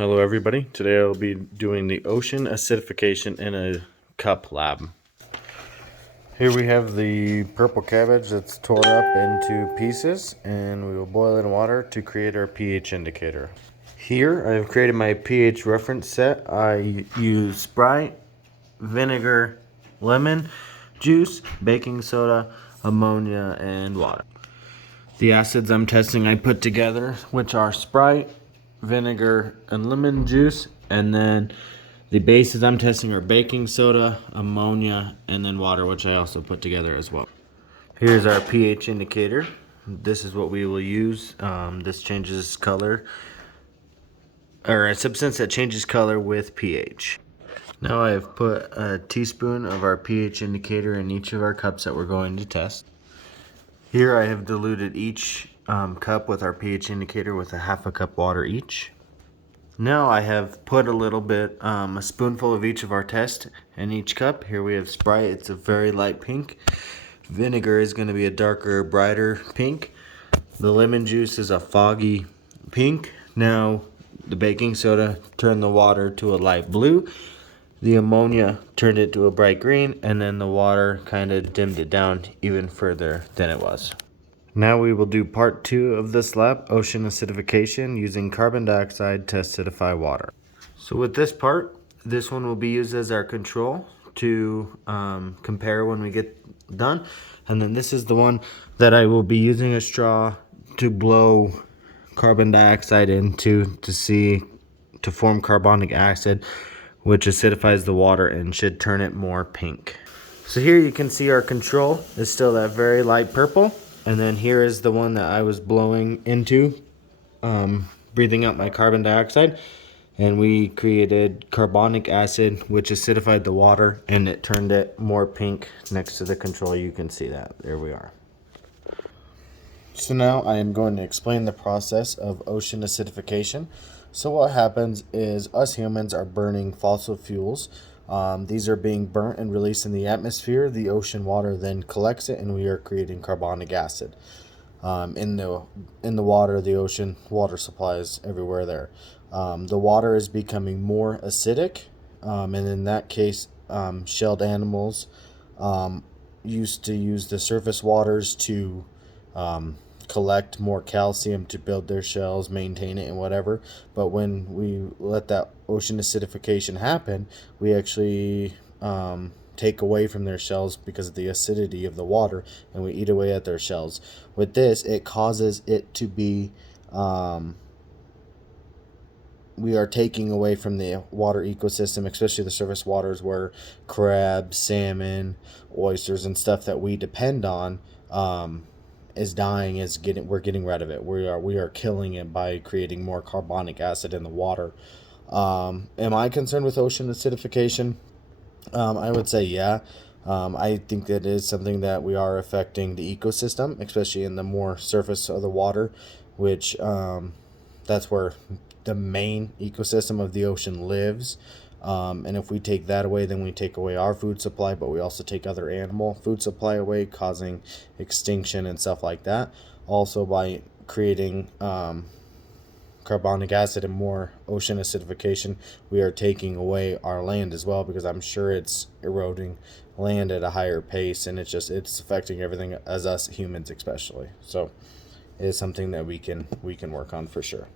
Hello everybody. Today I'll be doing the ocean acidification in a cup lab. Here we have the purple cabbage that's torn up into pieces, and we will boil it in water to create our pH indicator. Here I've created my pH reference set. I use Sprite, vinegar, lemon juice, baking soda, ammonia, and water. The acids I'm testing I put together, which are Sprite, vinegar, and lemon juice, and then the bases I'm testing are baking soda, ammonia, and then water, which I also put together as well. Here's our pH indicator. This is what we will use. This changes color, or a substance that changes color with pH. Now I have put a teaspoon of our pH indicator in each of our cups that we're going to test. Here I have diluted each cup with our pH indicator with a half a cup water each. Now I have put a little bit, a spoonful of each of our tests in each cup. Here we have Sprite, it's a very light pink. Vinegar is going to be a darker, brighter pink. The lemon juice is a foggy pink. Now the baking soda turned the water to a light blue. The ammonia turned it to a bright green, and then the water kind of dimmed it down even further than it was. Now we will do part 2 of this lab, ocean acidification, using carbon dioxide to acidify water. So with this part, this one will be used as our control to compare when we get done. And then this is the one that I will be using a straw to blow carbon dioxide into to form carbonic acid, which acidifies the water and should turn it more pink. So here you can see our control is still that very light purple. And then here is the one that I was blowing into, breathing out my carbon dioxide. And we created carbonic acid, which acidified the water, and it turned it more pink next to the control. You can see that. There we are. So now I am going to explain the process of ocean acidification. So what happens is us humans are burning fossil fuels. These are being burnt and released in the atmosphere. The ocean water then collects it, and we are creating carbonic acid. In the water, the ocean water supply is everywhere there. The water is becoming more acidic, and in that case, shelled animals used to use the surface waters to collect more calcium to build their shells, maintain it, and whatever. But when we let that ocean acidification happen, we actually take away from their shells because of the acidity of the water, and we eat away at their shells. With this, it causes it to be we are taking away from the water ecosystem, especially the surface waters where crabs, salmon, oysters, and stuff that we depend on is dying. We're getting rid of it. We are killing it by creating more carbonic acid in the water. Am I concerned with ocean acidification? I would say yeah. I think that is something that we are affecting the ecosystem, especially in the more surface of the water, which that's where the main ecosystem of the ocean lives. And if we take that away, then we take away our food supply, but we also take other animal food supply away, causing extinction and stuff like that. Also, by creating carbonic acid and more ocean acidification, we are taking away our land as well, because I'm sure it's eroding land at a higher pace, and it's affecting everything as us humans especially. So it is something that we can work on for sure.